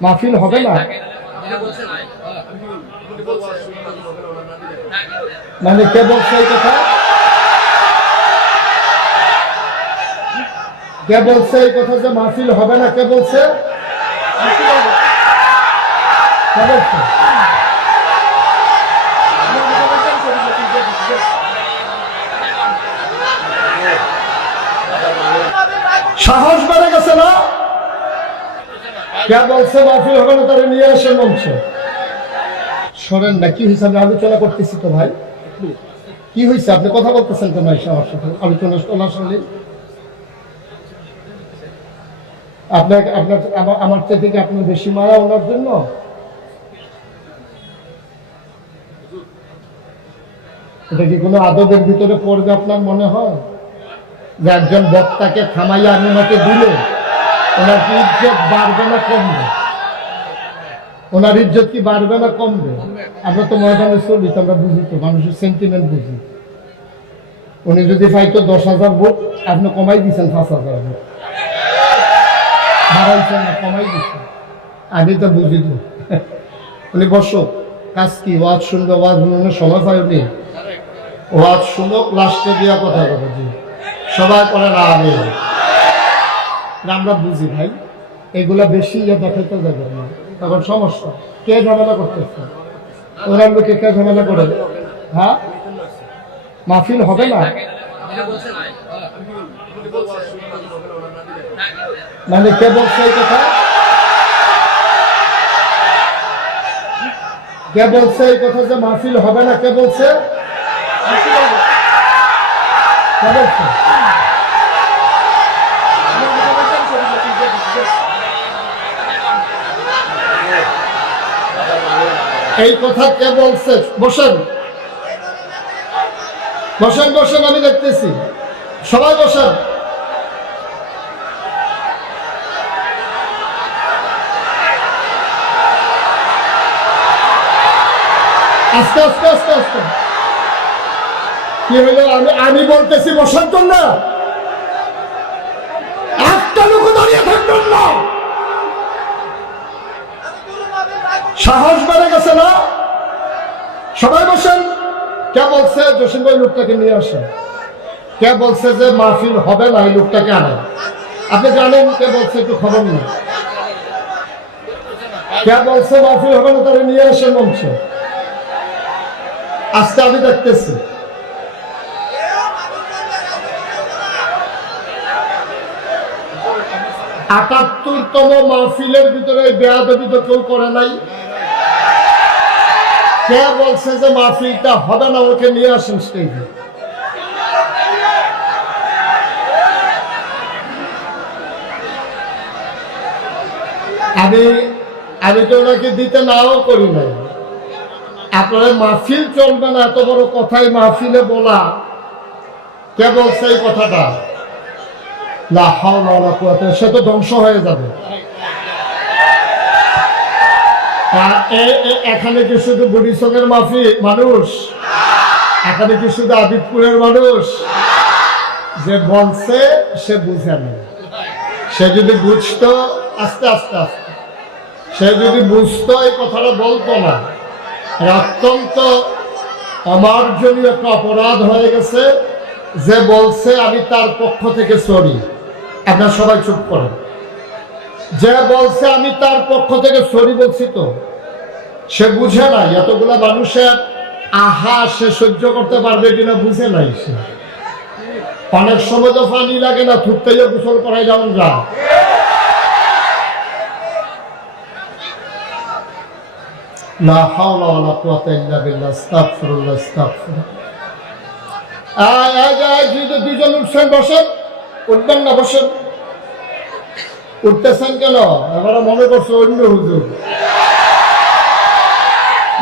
মাহফিল হবে না? মানে কে বলছে কথা? কে বলছে এই কথা যে মাহফিল হবে না কে বলছে সাহস বেড়ে গেছে না? কে বলছে মাহফিল না নিয়ে আসে মঞ্চে। শোনেন না, কি আমি আলোচনা করতেছি তো ভাই। কি হয়েছে? আপনি কথা বলতেছেন কেন এসে আমার সাথে? আলোচনা শোনা শুনলি আপনার আপনার, আমার থেকে আপনার বেশি মারা ওনার জন্য? এটা কি কোনো আদবের ভিতরে পড়বে আপনার মনে হয়? যে একজন বক্তাকে থামাইয়া ওনাকে দিলে? ওনার ইজ্জত বাড়বে না কমবে। ওনার ইজ্জত কি বাড়বে না কমবে? আমরা তো ময়দানে চলি, তো আমরা বুঝি তো, মানুষের সেন্টিমেন্ট বুঝি। উনি যদি পাইতো দশ হাজার ভোট, আপনি কমাই দিচ্ছেন পাঁচ হাজার ভোট। বাড়াইছেন না, কমাই দিচ্ছেন আমি তো বুঝি তো। উনি বসো, কাজ কি? ওয়াজ শুনবে, ওয়াজ শুনে সময় পাইনি ওয়াজ শুনো লাস্টে দিয়া কথা জি সবাই করে না, আমি আমরা বুঝি ভাই। এগুলা বেশি ইয়ে দেখাইতে যাবে না। তখন সমস্যা। কে ঝামেলা করতেছে? ওরা লোকে কে ঝামেলা করে? হ্যাঁ? মাহফিল হবে না? মানে কে বলছে এই কথা? কে বলছে এই কথা যে মাহফিল হবে না? কে বলছে? কে বলছে? এই কথা কে বলছে? বসেন। বসেন বসেন, আমি দেখতেছি। সবাই বসেন। আস্তে আস্তে আস্তে আস্তে। কি হলো আমি আমি বলতেছি বসার জন্য একটা লোক দাঁড়িয়ে থাকবেন না সাহস বেড়ে গেছে না? সবাই বসেন। কে বলছে জসিম ভাই লোকটাকে নিয়ে আসেন? কে বলছে যে মাহফিল হবে না, এই লোকটাকে আনেন। আপনি জানেন কে বলছে, একটু খবর নেই কে বলছে মাহফিল হবে না তারা নিয়ে আসেন মঞ্চে। আজকে আমি দেখতেছি। আটাত্তরতম মাহফিলের ভিতরে বেয়াদবি তো কেউ করে নাই। কে বলছে যে মাহফিলটা হবে না, ওকে নিয়ে আসেন স্টেজে আমি আমি তো ওনাকে দিতে নাও করি নাই। আপনার মাহফিল চলবে না, এত বড় কথাই মাহফিলে বলা। কে বলছে এই কথাটা? লা হাওলা সে তো ধ্বংস হয়ে যাবে। এখানে কি শুধু বুড়িচকের মাফি মানুষ? এখানে কি শুধু আদিতপুরের মানুষ? যে বলছে, সে বুঝে না। সে যদি বুঝতো, আস্তে আস্তে আস্তে। সে যদি বুঝতো, এই কথাটা বলতো না। অত্যন্ত আমার জন্য একটা অপরাধ হয়ে গেছে। যে বলছে, আমি তার পক্ষ থেকে সরি। আপনার সবাই চুপ করেন। যে বলছে, আমি তার পক্ষ থেকে সরি বলছি তো। সে বুঝে নাই, এতগুলা মানুষের আহা, সে সহ্য করতে পারবে কিনা বুঝে নাই সে। অনেক সময় তো পানি লাগে না থুকতেই গোসল করাই যেমন যা। লা বসেন। উঠবেন না, বসেন। উঠতেছেন কেন? এবারে মনে করছে অন্য হুজুর।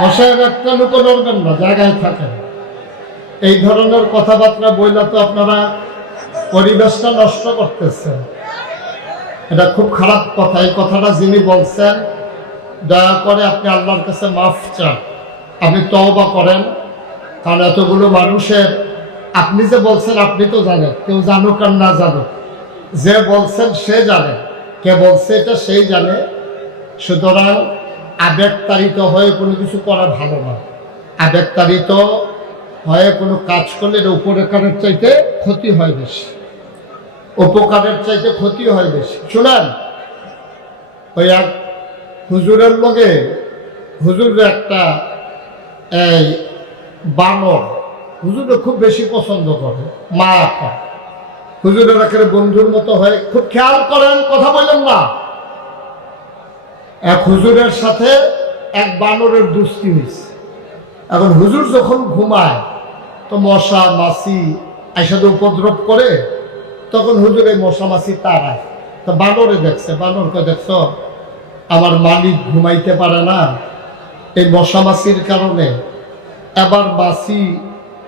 বসেন একটা লোক নড়বেন না, জায়গায় থাকেন। এই ধরনের কথাবার্তা বইলা তো আপনারা পরিবেশটা নষ্ট করতেছেন। এটা খুব খারাপ কথা, এই কথাটা যিনি বলছেন, দয়া করে আপনি আল্লাহর কাছে মাফ চান। আপনি তওবা করেন, কারণ এতগুলো মানুষের, আপনি যে বলছেন আপনি তো জানেন, কেউ জানুক আর না জানুক। যে বলছেন সে জানে। কে বলছে এটা সেই জানে, সুতরাং আবেগতাড়িত হয়ে কোনো কিছু করা ভালো না। আবেগতাড়িত হয়ে কোনো কাজ করলে এটা উপকারের চাইতে ক্ষতি হয় বেশি। উপকারের চাইতে ক্ষতি হয় বেশি। শোনান, ওই এক হুজুরের লগে, হুজুরের একটা, এই বানর হুজুরে খুব বেশি পছন্দ করে, মা আপা হুজুরের একেবারে বন্ধুর মতো হয়। খুব খেয়াল করেন, কথা বললেন না। এক হুজুরের সাথে এক বানরের দুস্তি হয়েছে। এখন হুজুর যখন ঘুমায়, তো মশা, মাছি একসাথে উপদ্রব করে, তখন হুজুর এই মশা, মাছি তাড়ায়। তো বানরে দেখছে বানরকে দেখছ, আমার মালিক ঘুমাইতে পারে না। এই মশা, মাছির কারণে এবার মাছি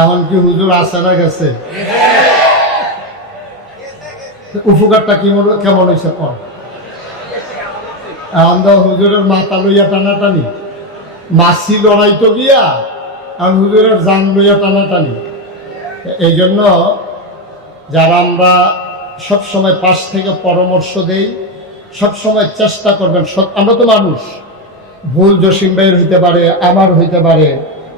এখন কি হুজুর আসে না গেছে? উপকারটা কেমন কেমন হয়েছে কর এখন তো হুজুরের মাথা লইয়া টানাটানি। মাছি লড়াইতো গিয়া আর হুজুরের জান লইয়া টানাটানি। এই জন্য যারা আমরা সবসময় পাশ থেকে পরামর্শ দেই সবসময় চেষ্টা করবেন। আমরা তো মানুষ। ভুল জসিম ভাইয়ের হইতে পারে, আমার হইতে পারে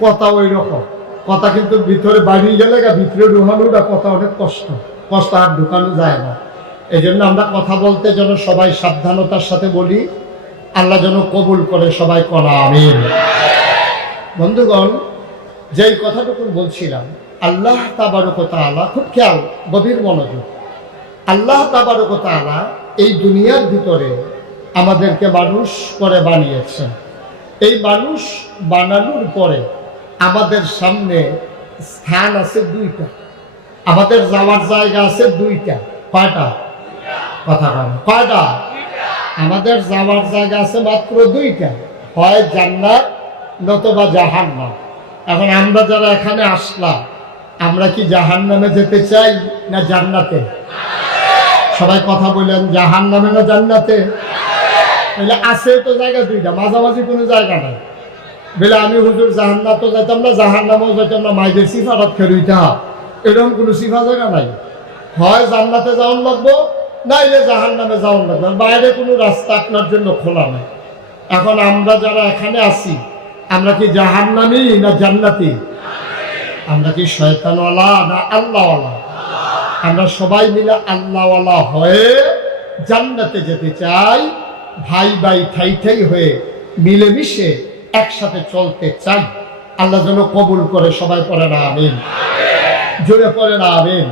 কথা ওই রকম। কথা কিন্তু ভিতরে বাড়ি গেলে ভিতরে ঢুকানোটা কথা অনেক কষ্ট। কষ্ট আর ঢুকানো যায় না। এই জন্য আমরা কথা বলতে যেন সবাই সাবধানতার সাথে বলি। আল্লাহ যেন কবুল করে সবাই করা, আমিন। বন্ধুগণ, যেই কথাটুকু বলছিলাম, আল্লাহ তাবারক তাআলা খুব খেয়াল, গভীর মনোযোগ। আল্লাহ তাবারক তাআলা এই দুনিয়ার ভিতরে আমাদেরকে মানুষ করে বানিয়েছেন। এই মানুষ বানানোর পরে আমাদের সামনে স্থান আছে দুইটা। আমাদের যাওয়ার জায়গা আছে দুইটা। কয়টা? কথা বলেন কয়টা? আমাদের যাওয়ার জায়গা আছে মাত্র দুইটা। হয় জান্নাত, নতবা জাহান্নাম। এখন আমরা যারা এখানে আসলাম, আমরা কি জাহান্নামে যেতে চাই না জান্নাতে? সবাই কথা বললেন জাহান্নামে না জান্নাতে? আছে তো জায়গা দুইটা, মাঝামাঝি কোনো জায়গা নাই। বলে আমি হুজুর জাহান্নাতও যাইতাম না, জাহান্নামও যাইতাম না, মাইদের সিফারাত খেলুইতা এরকম কোনো সিফা জায়গা নাই। হয় জান্নাতে যাওয়ার লাগবো, নাইলে জাহান নামে যাওয়ান লাগবে বাইরে কোনো রাস্তা আপনার জন্য খোলা নাই। এখন আমরা যারা এখানে আছি, আমরা কি জাহান নামি না জান্নাতি? আমরা কি শয়তানওয়ালা না আল্লাহওয়ালা? আমরা সবাই মিলে আল্লাহওয়ালা হয়ে জান্নাতে যেতে চাই। ভাই ভাই, ঠাই ঠাই হয়ে মিলেমিশে একসাথে চলতে চান আল্লাহ যেন কবুল করে, সবাই পড়ে না, আমিন। জোরে পড়ে না, আমিন।